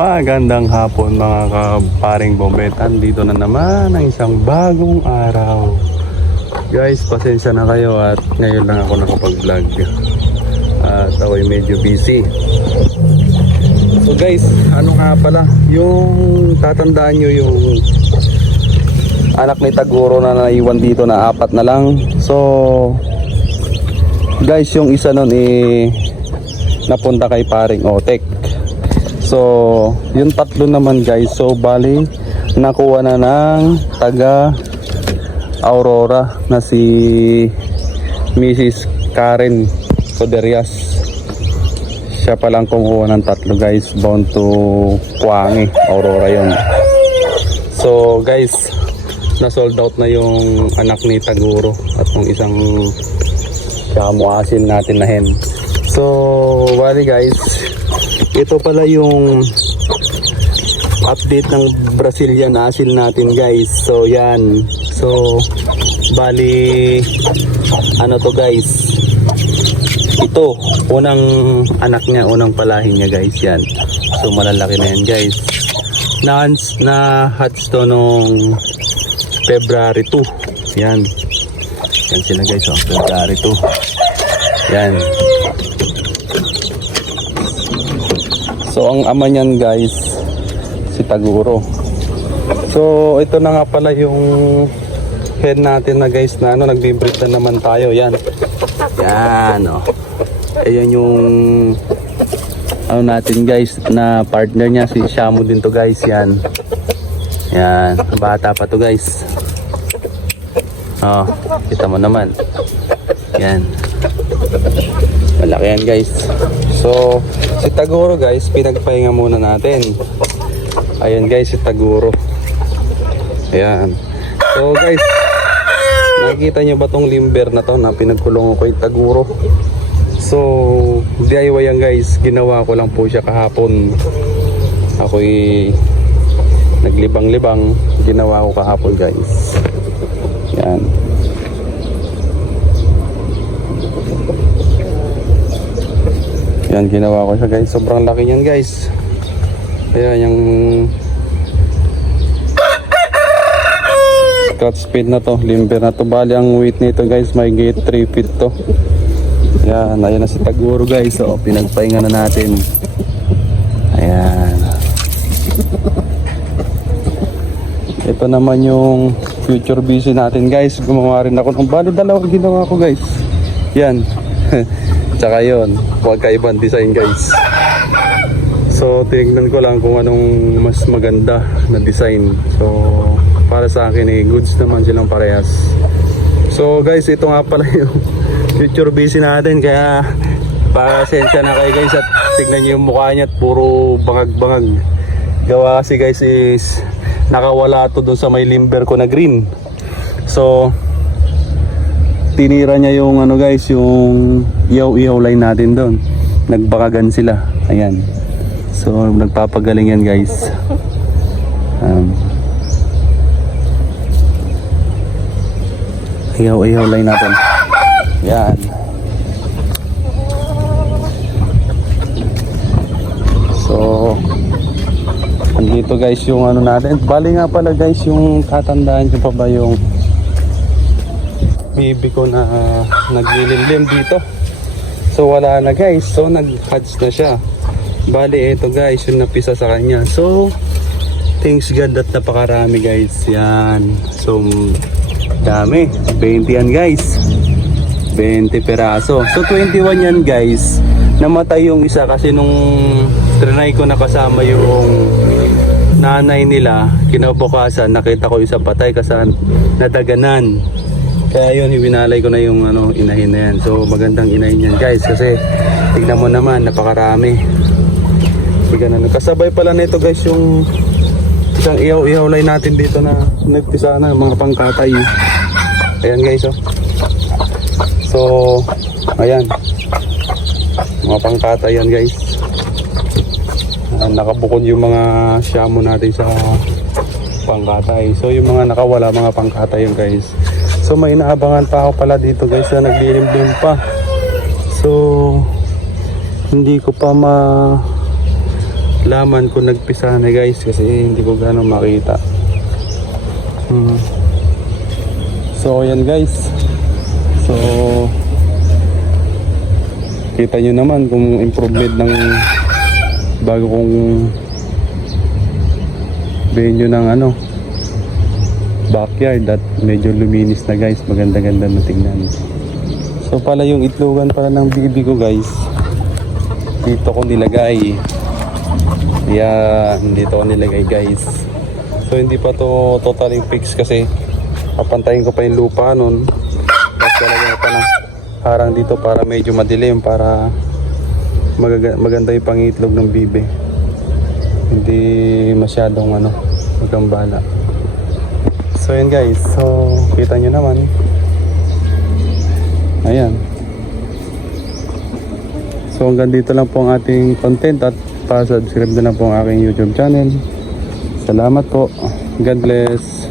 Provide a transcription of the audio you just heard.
Magandang hapon mga kaparing bombetan. Dito na naman ang isang bagong araw. Guys, pasensya na kayo at ngayon lang ako nakapag-vlog. At ako'y medyo busy. So guys, ano nga pala, yung tatandaan nyo yung anak ni Taguro na naiwan dito na 4 na lang. So guys, yung isa nun napunta kay paring Otek. So, yung 3 naman guys, so bali nakuha na ng taga Aurora na si Mrs. Karen Coderias. Siya palang kumuha ng 3 guys, bound to Kuangi, Aurora yon. So guys, na-sold out na yung anak ni Taguro at yung isang kamuasin natin na hen. So, bali guys, ito pala yung update ng Brazilian asil natin guys. So yan. So bali ano to guys, ito unang anak niya, unang palahin niya guys. Yan. So malalaki na yan guys. Na hatch to nung February 2. Yan. Yan sila guys, oh, February 2. Yan. So ang ama niyan guys, si Taguro. So ito na nga pala yung hen natin na guys na nagbi-breed na naman tayo. Yan. Yan oh. Ayan yung natin guys na partner niya, si Shamu din to guys. Yan. Yan, bata pa to guys. Oh, kita mo naman. Yan. Malaki yan guys. So si Taguro guys, pinagpahinga muna natin. Ayan guys, si Taguro. Ayan. So guys, nakikita nyo ba tong limber na to na pinagkulong ko yung Taguro? So DIY yan guys, ginawa ko lang po siya kahapon. Ako'y naglibang-libang, ginawa ko kahapon guys. Yan. Yan, ginawa ko siya guys. Sobrang laki niyan guys. Ayan yung cut speed na to, limber na to. Bali ang weight nito guys, may gate 3 feet to. Ayan, ayan na si Taguro guys. So pinagpahinga na natin. Ayan. Ito naman yung future busy natin guys. Gumawa rin ako ng bali, 2 ginawa ko guys. Yan. Tsaka yun, magkaibang design guys. So tingnan ko lang kung anong mas maganda na design. So para sa akin goods naman silang parehas. So guys, ito nga pala yung future busy natin. Kaya pasensya na kayo guys at tignan nyo yung mukha niya at puro bangag-bangag. Gawa kasi guys is nakawala to dun sa may limber ko na green. So tinira niya yung guys, yung ihaw-ihaw line natin doon. Nagbakagan sila. Ayan. So nagpapagaling yan guys. Ihaw-ihaw line natin. Yan. So andito guys yung natin. Bali nga pala guys, yung tatandaan nyo pa ba yung baby ko na naglilimlim dito? So wala na guys. So nag-hatch na siya. Bali ito guys yung napisa sa kanya. So thanks God at napakarami guys. Yan. So dami. 20 yan guys. 20 peraso. So 21 yan guys. Namatay yung isa kasi nung trinay ko nakasama yung nanay nila, kinabukasan nakita ko isa patay kasi nadaganan. Kaya yun, ibinalay ko na yung inahin na yan. So magandang inahin yan guys, kasi tignan mo naman, napakarami. Kasabay pala nito guys yung isang ihaw-ihaw line natin dito na nagpisa na, mga pangkatay. Ayan guys oh. So ayan, mga pangkatay yan guys. Nakabukod yung mga Shamu natin sa pangkatay. So yung mga nakawala, mga pangkatay yun guys. So may inaabangan pa ako pala dito guys na naglilimlim pa. So hindi ko pa laman kung nagpisa na guys, kasi hindi ko gano'ng makita. So yan guys, so kita nyo naman kung improvement ng bago kong venue ng backyard, at medyo luminis na guys, maganda-ganda na tingnan. So pala yung itlogan pala ng bibi ko guys, dito ko nilagay. Yan, dito ko nilagay guys. So hindi pa to totally fix kasi papantayin ko pa yung lupa nun. Tapos lalagyan ko pa ng harang dito para medyo madilim, para maganda yung pangitlog ng bibi. Hindi masyadong magambala. So yun guys, so kita nyo naman. Ayan. So hanggang dito lang po ang ating content, at pa-subscribe na lang po ang aking YouTube channel. Salamat po. God bless.